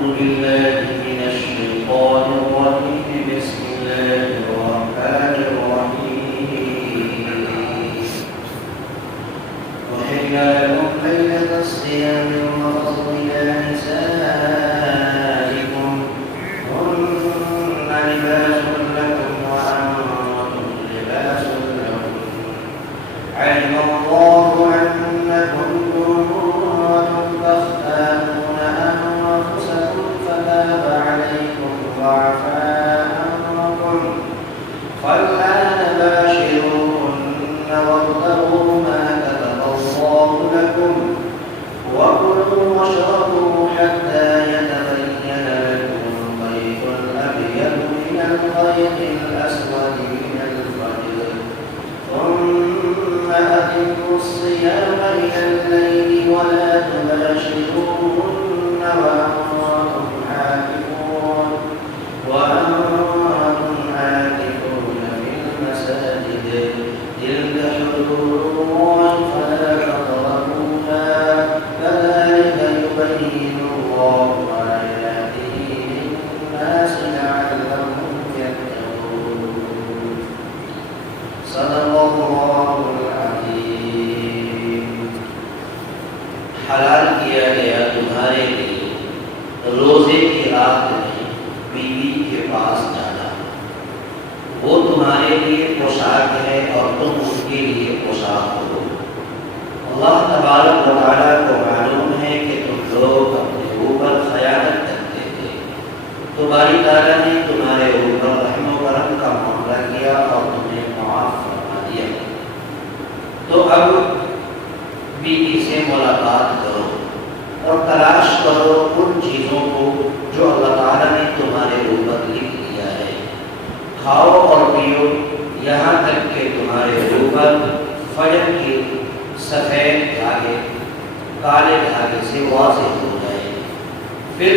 بالله من الشيطان الرجيم. بسم الله الرحمن الرحيم. أحل لكم ليلة الصيام الرفث إلى نسائكم هن لباس لكم وأنتم لباس لهم علم الله أنكم كنتم تختانون أنفسكم فتاب عليكم وعفى عنكم فالآن باشروهن وابتغوا ما كتب الله لكم وكلوا واشربوا حتى يتبين لكم الخيط الأبيض من الخيط الأسود من الفجر ثم أتموا الصيام إلى الليل ولا تباشروهن وأنتم عاكفون في المساجد تلك حدود الله فلا تقربوها كذلك يبين الله آياته للناس لعلهم يتقون. صدق الله العظيم. حلال کیا گیا تمہارے لیے روزے کی رات میں بیوی کے پاس جانا، وہ تمہارے لیے پوشاک ہے اور تم اس کے لیے پوشاک ہو۔ اللہ تبارک و تعالیٰ کو معلوم ہے کہ تم لوگ اپنے اوپر خیانت کرتے تھے، تو باری تعالیٰ نے تمہارے اوپر رحم و کرم کا معاملہ کیا اور تمہیں معاف فرما دیا۔ تو اب بیوی سے ملاقات کرو اور تلاش کرو ان چیزوں کو جو اللہ تعالیٰ نے تمہارے اوپر لکھ دیا ہے، کھاؤ اور پیو یہاں تک کہ تمہارے اوپر فجر کی سفید دھاگے کالے دھاگے سے واضح ہو جائے، پھر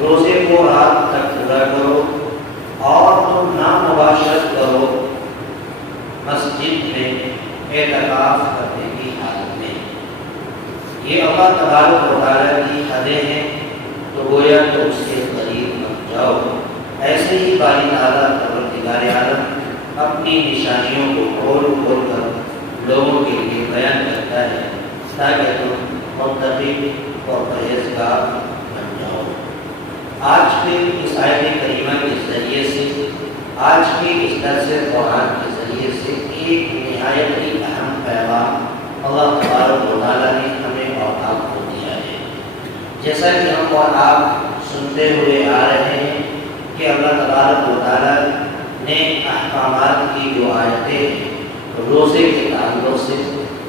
روزے کو رات تک پورا کرو اور تم نامباشرت کرو مسجد میں اعتکاف کرنے کی حالت میں۔ یہ اللہ تبارک و تعالیٰ کی حدیں ہیں، تو گویا کہ اس کے قریب مت جاؤ۔ ایسے ہی باری تعالیٰ پروردگار عالم اپنی نشانیوں کو کھول کھول کر لوگوں کے لیے بیان کرتا ہے تاکہ تم متقی اور پرہیزگار بن جاؤ۔ آج کے اس آیت کریمہ کے ذریعے سے، آج کے اس درس قرآن کے ذریعے سے ایک نہایت ہی اہم پیغام اللہ تبارک و تعالیٰ نے ہمیں اور آپ کو دیا ہے۔ جیسا کہ ہم اور آپ سنتے ہوئے آ رہے ہیں کہ اللہ تبارک و تعالیٰ نے احکامات کی جو آیتیں روزے کے تعلق سے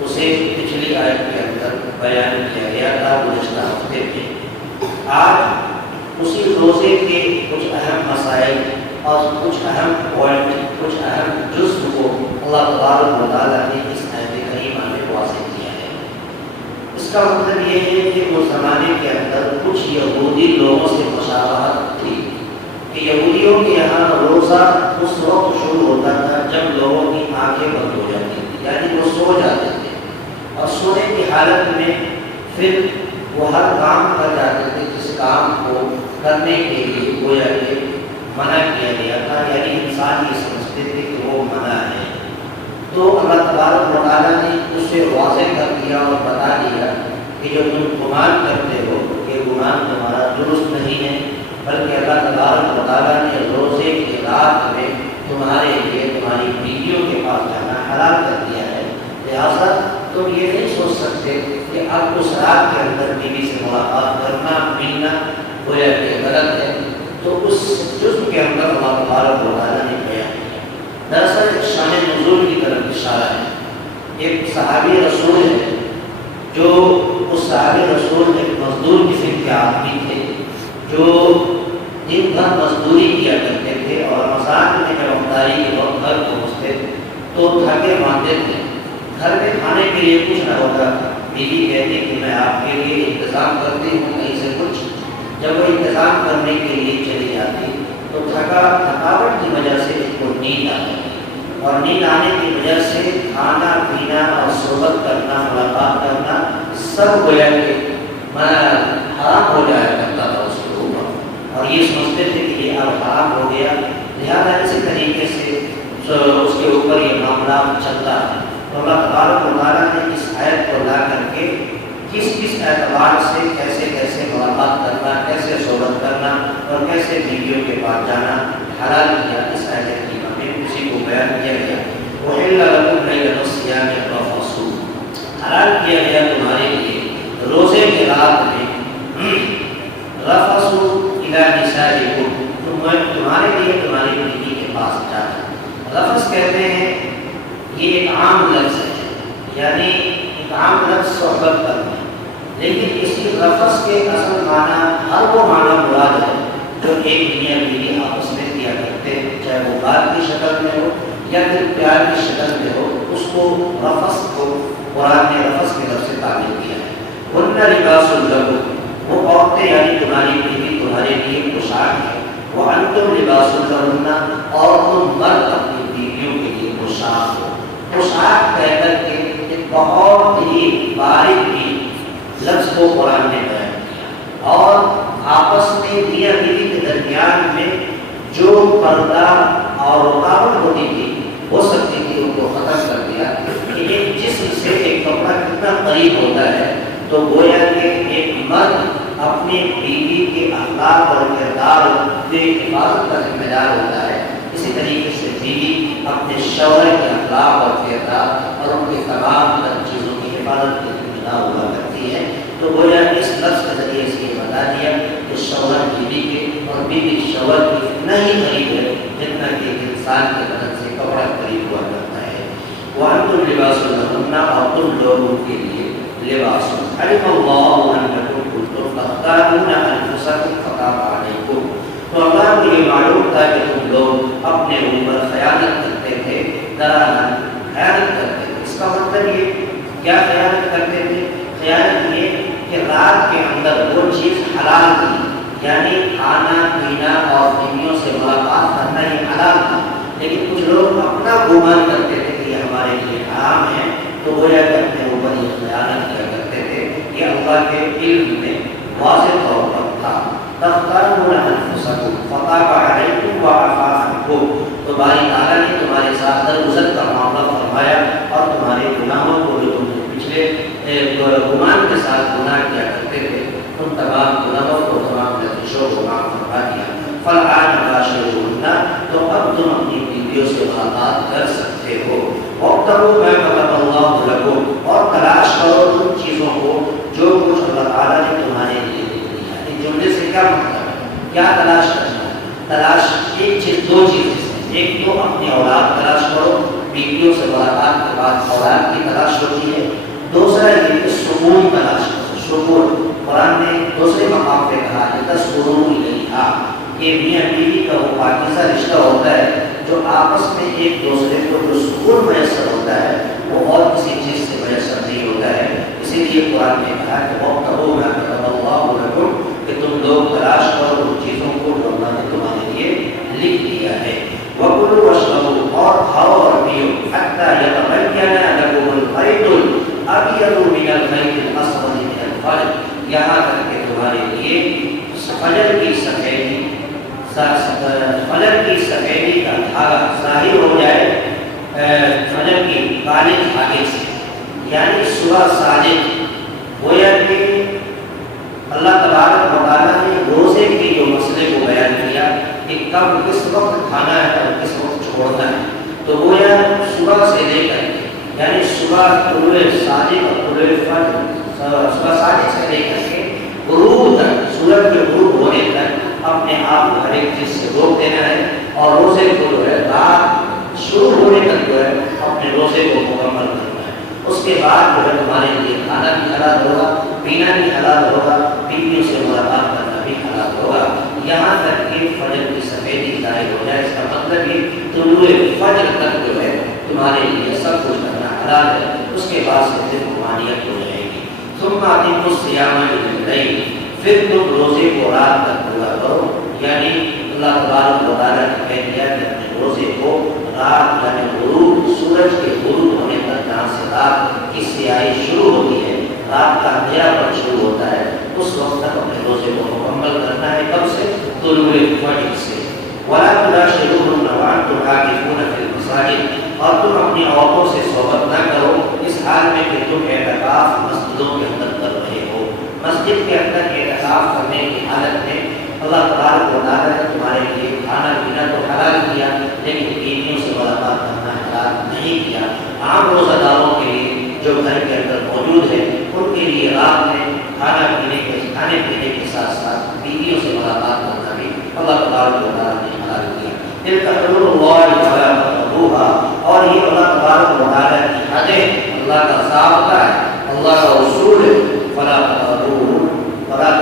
اسے پچھلی آیت کے اندر بیان کیا گیا تھا گزشتہ ہفتے میں۔ آج اسی روزے کے کچھ اہم مسائل اور کچھ اہم پوائنٹ، کچھ اہم جزء کو اللہ تبارک و تعالیٰ نے اس آیت کریمہ میں واضح کیا ہے۔ اس کا مطلب یہ ہے کہ اس زمانے کے اندر کچھ یہودی لوگوں سے مشابہت تھی کہ یہودیوں کے یہاں روزہ اس وقت شروع ہوتا تھا جب لوگوں کی آنکھیں بند ہو جاتی تھی، یعنی وہ سو جاتے تھے، اور سونے کی حالت میں پھر وہ ہر کام کر جاتے تھے جس کام کو کرنے کے لیے گویا کہ منع کیا گیا تھا، یعنی انسان یہ سمجھتے تھے کہ وہ منع ہے۔ تو اللہ تبارک و تعالیٰ نے اسے واضح کر دیا اور بتا دیا کہ جو تم گمان کرتے ہو یہ گمان تمہارا درست نہیں ہے، بلکہ اللہ تبارک و تعالیٰ نے روزے کی رات میں تمہارے لیے تمہاری بیویوں کے پاس جانا حلال کر دیا ہے، لہٰذا تم یہ نہیں سوچ سکتے کہ اب اس رات کے اندر بیوی سے ملاقات کرنا ملنا گویا کہ غلط ہے۔ تو اس جزء کے اندر اللہ تبارک و تعالیٰ نے بیان کیا۔ دراصل ایک شان نزول کی طرف اشارہ ہے۔ ایک صحابی رسول ہے جو اس صحابی رسول ایک مزدور قسم کے آدمی تھے جو دن بھر مزدوری کیا کرتے تھے اور رمضان میں جب افطاری کے وقت گھر پہنچتے تو تھکے ماندے تھے، گھر میں کھانے کے لیے کچھ نہ ہوتا، بیوی کہتی کہ میں آپ کے لیے انتظام کرتی ہوں کہیں سے کچھ۔ جب وہ انتظام کرنے کے لیے چلی جاتی تو تھکاوٹ کی وجہ سے اس کو نیند آ جاتی، اور نیند آنے کی وجہ سے کھانا پینا اور صحبت کرنا ملاقات کرنا سب گویا کہ حرام ہو جایا کرتا تھا اس کے اوپر۔ معاملات چل رہا ہے، تو اللہ تبارک و تعالیٰ نے اس آیت کو لا کر کے کس اعتبار سے کیسے کیسے ملاقات کرنا، کیسے صحبت کرنا اور کیسے بیویوں کے پاس جانا حلال کیا، اس آیت کریمہ میں اسی کو بیان کیا گیا۔ وَأُحِلَّ لَكُمْ لَيْلَةَ الصِّيَامِ الرَّفَثُ، حلال کیا گیا تمہارے لیے روزے کی رات میں رفث إِلَى نِسَائِكُمْ، تمہارے لیے تمہاری بیوی کے پاس جانا۔ رفث کہتے ہیں یہ ایک عام لفظ ہے، یعنی ایک عام لفظ صحبت کرنا، لیکن اسی رفث کے اصل معنی ہر وہ معنی مراد ہے جو ایک میاں بیوی آپس میں کیا کرتے ہیں، چاہے وہ بات کی شکل میں ہو یا پھر پیار کی شکل میں ہو، اس کو رفث کو قرآن نے رفث کے لفظ سے تعبیر کیا ہے۔ وَإِنَّ لِبَاسٌ لَكُمْ، وہ عورتیں یعنی تمہاری بیوی تمہارے لیے پوشاک ہے، وَأَنْتُمْ لِبَاسٌ لَهُنَّ، اور تم مرد اپنی بیویوں کے لیے پوشاک ہو۔ پوشاک کہہ کر کے ایک بہت ہی باریک بھی لفظ کو قرآن نے بیان کیا، اور آپس میں میاں بیوی کے درمیان میں جو پردہ اور رکاوٹ ہوتی تھی ہو سکتی تھی ان کو ختم کر دیا کہ ایک جسم سے ایک کپڑا کتنا قریب ہوتا ہے، تو گویا کہ ایک مرد اپنی بیوی کے اخلاق اور کردار کی حفاظت کا ذمہ دار ہوتا ہے، اسی طریقے سے بیوی اپنے شوہر کے اخلاق اور کردار اور ان کی تمام چیزوں کی حفاظت کی ذمہ دار ہوا کرتی ہے۔ تو گویا اس لفظ کے ذریعے سے یہ بتا دیا کہ شوہر بیوی کے اور بیوی شوہر کی اتنا ہی قریب ہے جتنا کہ ایک انسان کے بدن سے کپڑا قریب ہوا کرتا ہے۔ وَأَنْتُمْ لِبَاسٌ لَهُنَّ، اور تم لوگوں کے لیے لباس۔ عَلِمَ اللَّهُ أَنَّكُمْ كُنتُمْ تَخْتَانُونَ أَنفُسَكُمْ فَتَابَ عَلَيْكُمْ، تو اللہ کو یہ معلوم تھا کہ تم لوگ اپنے اوپر خیانت کرتے تھے، درانا خیانت کرتے تھے۔ اس کا مطلب یہ کیا خیانت کرتے تھے؟ خیانت یہ کہ رات کے اندر وہ چیز حلال تھی، یعنی کھانا پینا اور بیویوں سے ملاقات کرنا یہ حلال تھا، لیکن کچھ لوگ اپنا گمان کرتے تھے کہ یہ ہمارے لیے حرام ہے، تو گویا کہ اپنے اوپر یہ خیانت کیا کرتے تھے۔ یہ اللہ کے علم میں واضح طور پر تھا۔ تختارون انفسکم فطاب علیکم وعفا عنکم، تو باری تعالیٰ نے تمہارے ساتھ درگزر کا معاملہ فرمایا اور تمہارے گناہوں کو جو تم نے پچھلے گمان کے ساتھ گناہ کیا کرتے تھے ان تمام گناہوں کو، تمام لغزشوں کو معاف فرما دیا۔ فالآن باشروهن، تو اب تم اپنی بیویوں سے ملاقات کر سکتے ہو۔ وابتغوا ما كتب الله لكم، اور تلاش کرو ان چیزوں کو جو کچھ اللہ تعالیٰ نے تمہارے لیے لکھ دیا ہے۔ اس جملے سے کیا مطلب ہے؟ کیا تلاش کرنا ہے؟ تلاش ایک چیز، دو چیزیں ہیں، ایک تو اپنی اولاد تلاش کرو، بیویوں سے ملاقات کے بعد اولاد کی تلاش ہوتی ہے۔ دوسرا یہ کہ سکون تلاش کرو، سکون۔ قرآن نے دوسرے مقام پہ کہا ہے تسکروا الیہا، کہ میاں بیوی کا وہ پاکیزہ رشتہ ہوتا ہے جو آپس میں ایک دوسرے کو جو سکون میسر ہوتا ہے وہ اور کسی چیز سے میسر نہیں ہوتا ہے۔ اسی لیے قرآن نے کہا کہ وابتغوا ما كتب الله لكم، کہ تم لوگ تلاش کرو ان چیزوں کو جو اللہ نے تمہارے لیے لکھ دیا ہے۔ وَكُلُوا وَاشْرَبُوا، اور کھاؤ اور پیو، حَتَّى يَتَبَيَّنَ لَكُمُ الْخَيْطُ الْأَبْيَضُ مِنَ الْخَيْطِ الْأَسْوَدِ مِنَ الْفَجْرِ، یہاں تک کہ تمہارے لیے فجر کی سفیدی، فجر کی سفیدی کا دھاگا ظاہر ہو جائے فجر کی کالے دھاگے سے، یعنی صبح صادق۔ گویا کہ اللہ تبارک و تعالیٰ نے روزے کے جو مسئلے کو بیان کیا کہ کب کس وقت کھانا ہے اور کس وقت چھوڑنا ہے، تو گویا صبح سے لے کر یعنی صبح طلوع صادق اور طلوع فجر، صبح صادق سے لے کر کے غروب تک، سورج کے غروب ہونے تک اپنے آپ کو ہر ایک چیز سے روک دینا ہے، اور روزے کو جو ہے رات شروع ہونے تک جو ہے اپنے روزے کو مکمل کرنا ہے۔ اس کے بعد جو ہے تمہارے لیے کھانا بھی حلال ہوگا، پینا بھی حلال ہوگا، بیویوں سے ملاقات کرنا بھی حلال ہوگا، یہاں تک کہ فجر کی سفیدی ظاہر ہو جائے۔ اس کا مطلب یہ طلوع فجر تک جو ہے تمہارے لیے سب کچھ کرنا حلال ہے، اس کے بعد سے پھر ممانعت ہو جائے گی۔ ثم أتموا الصيام إلى الليل، پھر تم روزے کو رات تک پورا کرو، یعنی اللہ تبارک و تعالیٰ نے کہہ دیا کہ اپنے روزے کو رات یعنی غروب، سورج کے غروب ہونے تک، جہاں سے رات کی سیاہی شروع ہوتی ہے، رات کا اندھیرا پن شروع ہوتا ہے، اس وقت تک اپنے روزے کو مکمل کرنا ہے۔ کب سے؟ طلوع فجر سے۔ وَلَا تُبَاشِرُوهُنَّ وَأَنْتُمْ عَاكِفُونَ فِي الْمَسَاجِدِ، اور تم اپنی عورتوں سے صحبت نہ کرو اس حال میں کہ تم اعتکاف مسجدوں کے اندر کر رہے ہو۔ مسجد کے اندر اعتکاف کرنے کی حالت میں اللہ تبارک و تعالیٰ نے تمہارے لیے کھانا پینا تو حلال کیا، لیکن بیویوں سے ملاقات کرنا حلال نہیں کیا۔ عام روزہ داروں کے لیے جو گھر کے اندر موجود ہے ان کے لیے رات میں کھانے پینے کے ساتھ ساتھ بیویوں سے ملاقات کرنا بھی اللہ تبارک و تعالیٰ نے حلال کیا۔ تلک حدود اللہ فلا تقربوها، اور یہ اللہ تبارک و تعالیٰ کی حدیں، اللہ کا ضابطہ ہے، اللہ کا اصول ہے، فلا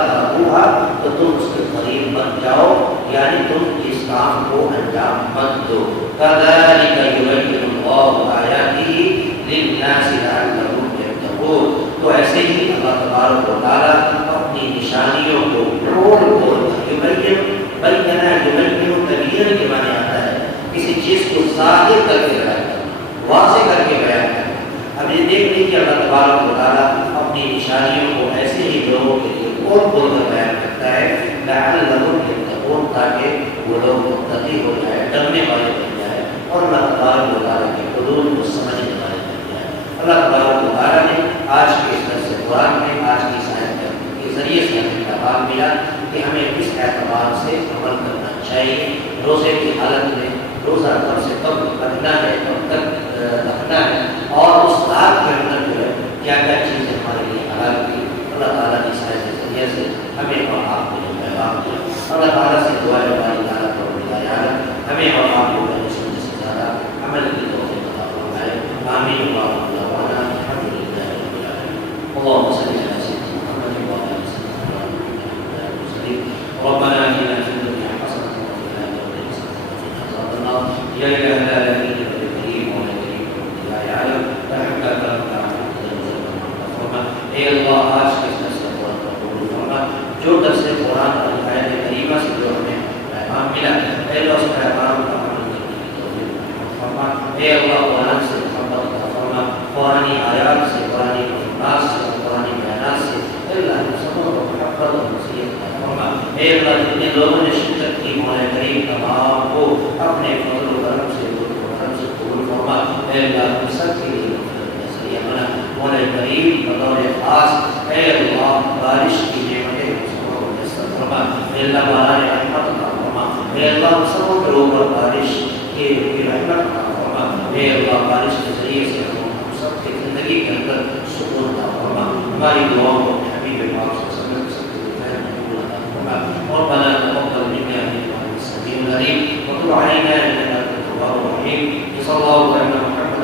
تقربوها، تو تم اس کے قریب مت جاؤ، یعنی تم اس کام کو انجام مت دو۔ كذلك يبين الله آياته للناس لعلهم يتقون، تو ایسے ہی اللہ تبارک و تعالیٰ اپنی نشانیوں کو کھول تبیین کے معنی آتا ہے کسی چیز کو ظاہر کر کے بیان کرنا، واضح کر کے بیان کرنا۔ اب یہ دیکھ لیجیے اللہ تبارک و تعالیٰ اپنی نشانیوں کو ایسے ہی لوگوں کے لیے کھول کر بیان کرتا ہے لعلهم يتقون، تاکہ وہ لوگ متقی ہو جائے، ڈرنے والے بن جائے اور اللہ تبارک و تعالیٰ کے حدود کو سمجھنے والے بن جائے۔ اللہ تبارک و تعالیٰ نے آج کے اس درس قرآن میں آج کی سائنس کے ذریعے سے ہمیں پیغام ملا کہ ہمیں کس اعتبار سے عمل کرنا چاہیے۔ روزے کی حالت میں روزہ کب سے کب رکھنا ہے، کب تک رکھنا ہے، اور اس رات کے اندر جو ہے کیا کیا چیزیں ہمارے لیے حلال کی، اللہ تعالیٰ کی سائنس کے ذریعے سے ہمیں اور آپ کو جو پیغام دیا۔ اللہ تعالیٰ سے دعا ہے ہماری تعالیٰ کو ہمیں اور آپ کو سمجھ سے زیادہ عمل کی توفیق عطا فرمائے۔ آمین۔ اللهم صل على سيدنا محمد وعلى آله وصحبه وسلم۔ ربنا آتنا في الدنيا حسنة وفي الآخرة حسنة وقنا عذاب النار۔ يا إله العالمين الكريم مولا كريم لا يعلم رحمك فرما، اے اللہ آج کے درس قرآن کو قبول فرما، جو درس قرآن اور آیت کریمہ سے جو ہمیں پیغام ملا، اے اللہ اس پیغام کا عمل کرنے کی توفیق فرما۔ اے اللہ قرآن سے محبت عطا فرما، قرآنی آیات سے، قرآنی الفاظ سے، قرآنی بیانات سے اے اللہ ہم سب کو محبت اور نصیحت عطا فرما۔ اے اللہ جتنے لوگوں نے شرکت کی مولا کریم تمام کو اپنے فضل و کرم سے قبول فرما۔ اے اللہ ہم سب کے لیے ذریعہ بنا مولا کریم بطور خاص اے اللہ بارش کی نعمتیں ہم سب کو میسر فرما۔ اے اللہ باران رحمت عطا فرما۔ اے اللہ ہم سب کے اوپر بارش کی رحمت عطا فرما۔ اے اللہ بارش کے ذریعے سے ہم سب کی زندگی کے اندر سکون عطا فرما۔ ہماری دعاؤں کو اپنے حبیب پاک صلی اللہ علیہ وسلم کے فہم قبول عطا فرما۔ ربنا تقبل منا انك انت السميع العليم وتب علينا انك انت التواب الرحيم۔ صلى الله عليه وسلم